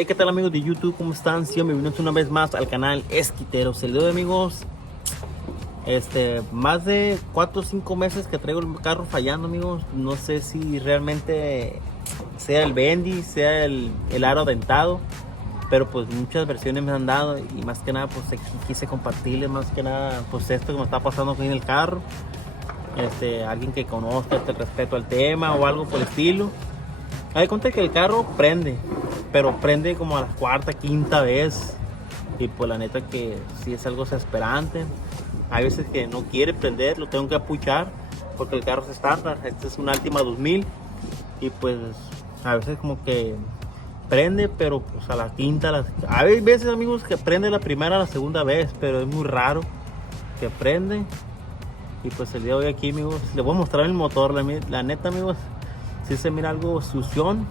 Hey, ¿qué tal amigos de YouTube? ¿Cómo están? Sí, bienvenidos una vez más al canal Esquiteros. El día de hoy, amigos, más de 4 o 5 meses que traigo el carro fallando, amigos. No sé si realmente sea el bendy, sea el aro dentado, pero pues muchas versiones me han dado y más que nada pues aquí quise compartirles más que nada pues esto que me está pasando con el carro. Alguien que conozca respeto al tema o algo por el estilo. Hay cuenta que el carro prende, pero prende como a la cuarta, quinta vez. Y pues la neta que sí es algo desesperante. Hay veces que no quiere prender, lo tengo que apuchar porque el carro es estándar. Este es un Altima 2000 y pues a veces como que prende, pero pues a la quinta. Hay veces, amigos, que prende la primera o la segunda vez, pero es muy raro que prende. Y pues el día de hoy aquí, amigos, les voy a mostrar el motor. La neta, amigos, sí se mira algo sución,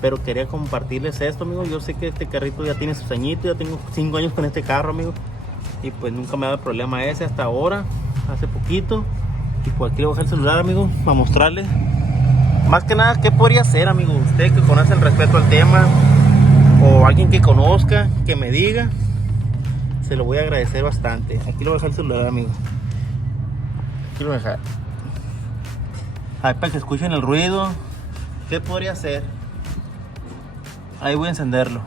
pero quería compartirles esto, amigos. Yo sé que este carrito ya tiene sus añitos, ya tengo 5 años con este carro, amigos, y pues nunca me ha dado el problema ese hasta ahora, hace poquito. Y pues aquí le voy a dejar el celular, amigos, para mostrarles más que nada qué podría hacer, amigos. Ustedes que conocen respeto al tema o alguien que conozca, que me diga, se lo voy a agradecer bastante. Aquí le voy a dejar el celular, amigos. Aquí lo voy a dejar ahí para que escuchen el ruido. ¿Qué podría hacer? Ahí voy a encenderlo.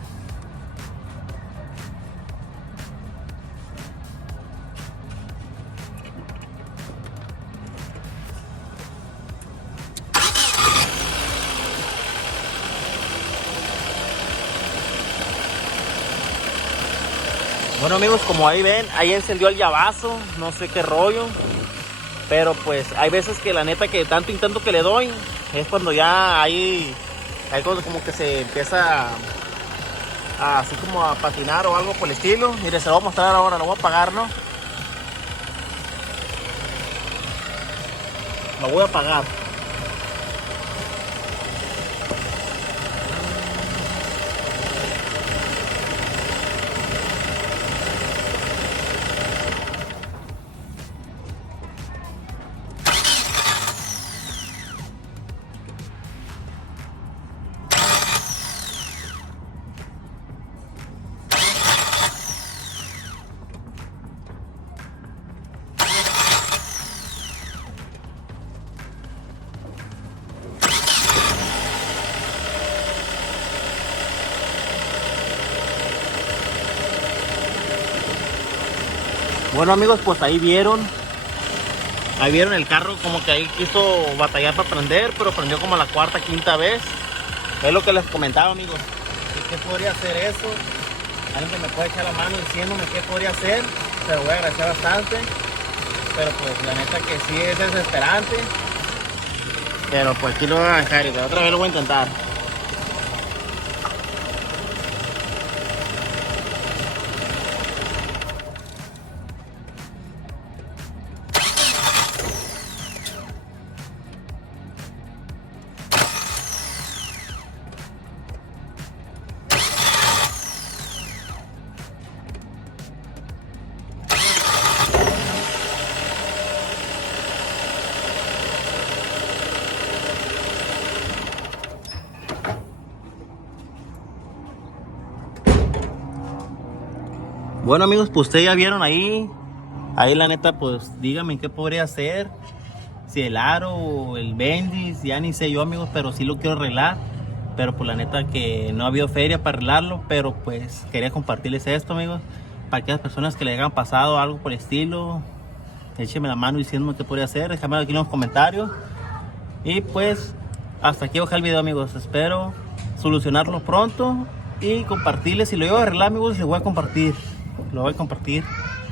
Bueno, amigos, como ahí ven, ahí encendió el llavazo, no sé qué rollo, pero pues hay veces que la neta que tanto intento que le doy es cuando ya hay como que se empieza así como a patinar o algo por el estilo. Mire, se lo voy a mostrar ahora, lo voy a apagar, ¿no? Lo voy a apagar. Bueno, amigos, pues ahí vieron el carro como que ahí quiso batallar para prender, pero prendió como a la cuarta, quinta vez. Es lo que les comentaba, amigos. ¿Qué podría hacer eso? Alguien que me puede echar la mano diciéndome qué podría hacer, se lo voy a agradecer bastante. Pero pues la neta que sí es desesperante. Pero pues aquí lo voy a dejar y de otra vez lo voy a intentar. Bueno, amigos, pues ustedes ya vieron ahí la neta, pues díganme qué podría hacer, si el aro o el bendis, ya ni sé yo, amigos, pero sí lo quiero arreglar. Pero pues la neta que no ha habido feria para arreglarlo, pero pues quería compartirles esto, amigos, para aquellas personas que le hayan pasado algo por el estilo, échenme la mano diciéndome qué podría hacer, déjame aquí en los comentarios. Y pues hasta aquí voy a dejar el video, amigos. Espero solucionarlo pronto y compartirles. Si lo llevo a arreglar, amigos, les voy a compartir. Lo voy a compartir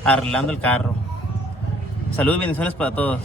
arreglando el carro. Saludos y bendiciones para todos.